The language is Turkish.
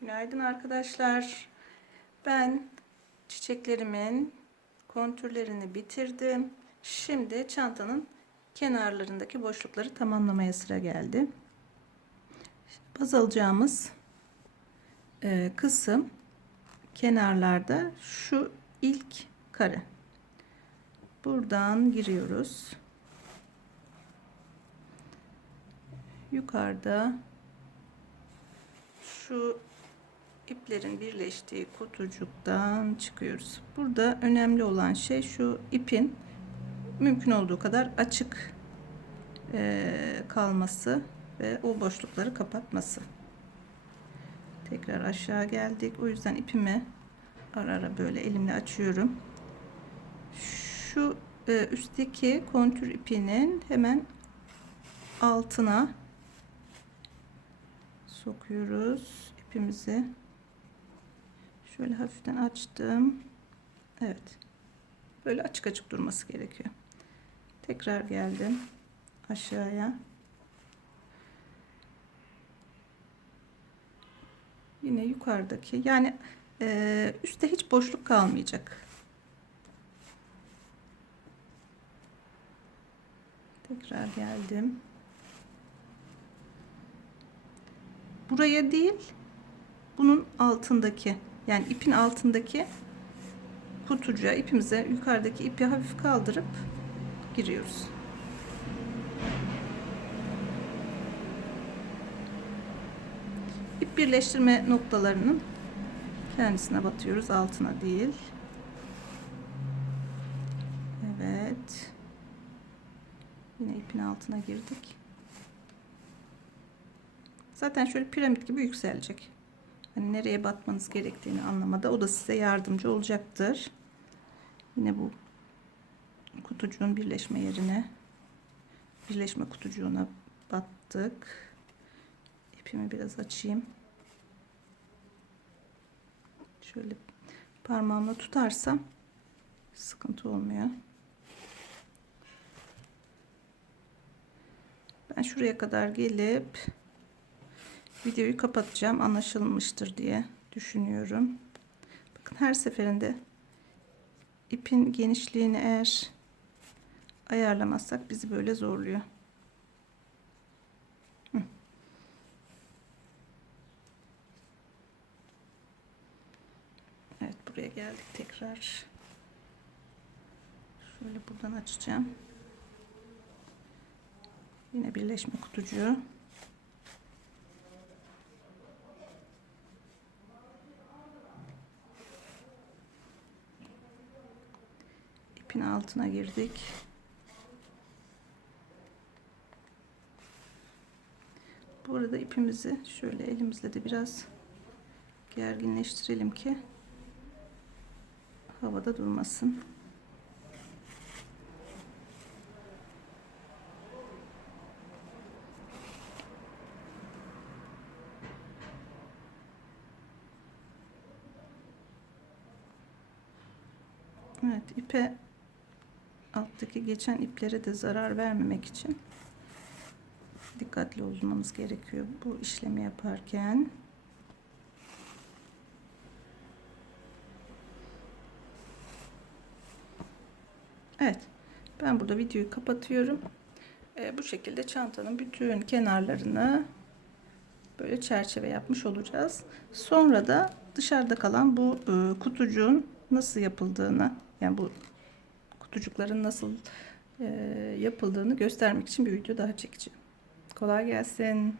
Günaydın arkadaşlar. Ben çiçeklerimin kontürlerini bitirdim. Şimdi çantanın kenarlarındaki boşlukları tamamlamaya sıra geldi. Baz alacağımız e, kısım kenarlarda şu ilk kare. Buradan giriyoruz. Yukarıda şu iplerin birleştiği kutucuktan çıkıyoruz. Burada önemli olan şey şu ipin mümkün olduğu kadar açık e, kalması ve o boşlukları kapatması. Tekrar aşağı geldik. O yüzden ipimi ara ara böyle elimle açıyorum. Şu e, üstteki kontür ipinin hemen altına sokuyoruz ipimizi. Şöyle hafiften açtım. Evet. Böyle açık açık durması gerekiyor. Tekrar geldim aşağıya. Yine yukarıdaki yani e, üstte hiç boşluk kalmayacak. Tekrar geldim. Buraya değil, bunun altındaki yani ipin altındaki kutucuğa ipimize yukarıdaki ipi hafif kaldırıp giriyoruz. İp birleştirme noktalarının kendisine batıyoruz altına değil. Evet. Yine ipin altına girdik. Zaten şöyle piramit gibi yükselecek. Hani nereye batmanız gerektiğini anlamada o da size yardımcı olacaktır. Yine bu kutucuğun birleşme yerine birleşme kutucuğuna battık. İpimi biraz açayım. Şöyle parmağımla tutarsam sıkıntı olmuyor. Ben şuraya kadar gelip videoyu kapatacağım anlaşılmıştır diye düşünüyorum. Bakın her seferinde ipin genişliğini eğer ayarlamazsak bizi böyle zorluyor. Evet buraya geldik tekrar. Şöyle buradan açacağım. Yine birleşme kutucuğu. İpin altına girdik. Bu arada ipimizi şöyle elimizle de biraz gerginleştirelim ki havada durmasın. Evet ipe alttaki geçen iplere de zarar vermemek için dikkatli olmamız gerekiyor bu işlemi yaparken. Evet. Ben burada videoyu kapatıyorum. Ee, bu şekilde çantanın bütün kenarlarını böyle çerçeve yapmış olacağız. Sonra da dışarıda kalan bu e, kutucuğun nasıl yapıldığını yani bu kutucukların nasıl e, yapıldığını göstermek için bir video daha çekeceğim. Kolay gelsin.